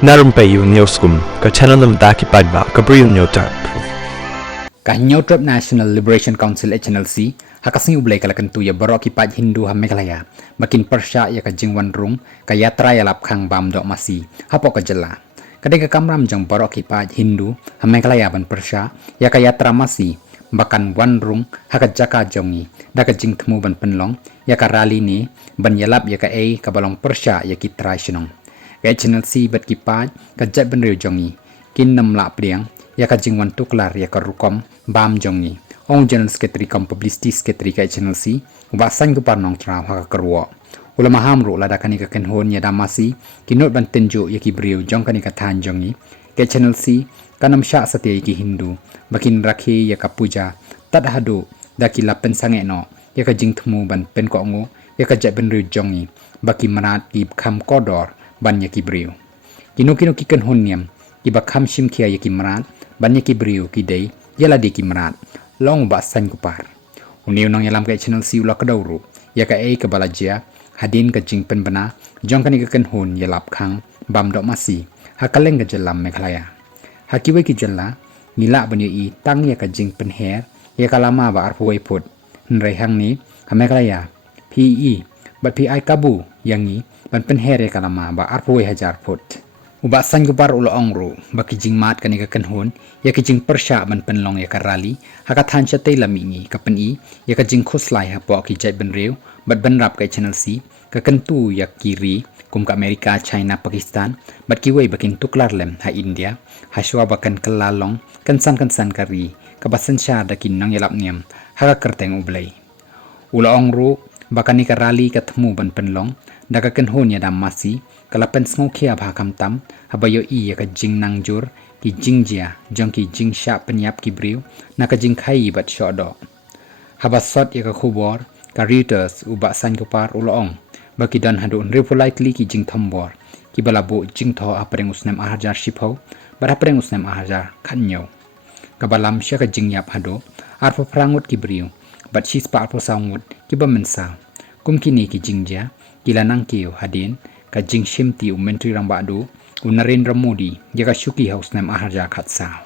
Na Rympei U ka channel nabynta ki paidbah ka Bri U Hynñiewtrep. Ka Hynñiewtrep National Liberation Council HNLC hakasing ublay kalakan tu ya baroh ki paj Hindu ha Meghalaya makin persya ya ka jingwan rung ka Yatra ya lap Khang bam dok masi Hapoh ka Jylla. Kadai ka kamram jang baroh ki paj Hindu ha Meghalaya ban persya ya ka Yatra masi bakan wan rung haka jaka jongi da ka jing thmu ban penlong ya ka rali ni ban yalap ya ka ka balong persya ya ki trai shinong. Ka HNLC bat ki paj ka jat ban riu jongi kin nam la priang ya ka jingwan tuklar ya ka rukom bam jongi ong general secretary kam publicity secretary ka HNLC uba Saiñkupar nong traw ha ka ruo ulama hamru lada kani ka kenhon ya damasi kinot ban tenju ya ki Bri U jong kani ka than jongi ka HNLC kanam sya satya ki Hindu bakin rakhi ya ka puja tad hadu da ki lapen sange no ya ka jing thmu ban pen ko ngu ya ka jat ban riu jongi baki manat ki kham kodor ban ya ki Bri U kino ki kenhon niam ki ba kham shim khia ya ki manat ban ya ki Bri U ki dei Jylla di ki manat long ba Saiñkupar uniu nong yalam ka HNLC ula ka dawru ya ka ka balajia hadin ka jing pen bana jong kani ka kenhon ya lap Khang bam dok masi hakaleng ka Jylla Meghalaya hakiwe ki Jylla nila ban i tang ya ka jing pen her ya ka lama ba arpuai put nrai hang ni ha Meghalaya PE bat PI kabu yangi ban pen her ya ka lama ba arpuai hajar put uba Saiñkupar ulo ongru baki jing mat kani ka kenhon ya ka jing persya ban penlong ya ka rali haka than chatei lamingi ka pen ya ka jing khuslai Hapoh ki jai ban riu bat ban rap ka HNLC ka kentu ya kiri kum ka Amerika China Pakistan bat ki wei bakin tuklar lem ha India ha shwa bakan kelalong kansan kari ka basan sha dakin nang yalap niam haka kyrteng ublay ulo ongru bakani ka rali ka thmu ban penlong da ka kenhon ya dam masi kalapen sngokhia bha kam tam habayo ya ka jing nangjur ki jingjia jong ki jing sha penyap ki Bri U na ka jing khai bat shodo habasot ya ka khubor ka readers uba Saiñkupar ulong baki dan hadun politely ki jing thombor ki balabu jing tho apreng usnem ahajar shipho bara apreng usnem ahajar khanyo ka balam sha ka jing yap hado arpo prangut ki Bri U bat shis pa arpo saungut ki bamensa kumkini ki jingjia kilanang kiyo hadin ka jing shimti menteri rambadu Narendra Modi ya ka shuki haus nem ahaja khatsa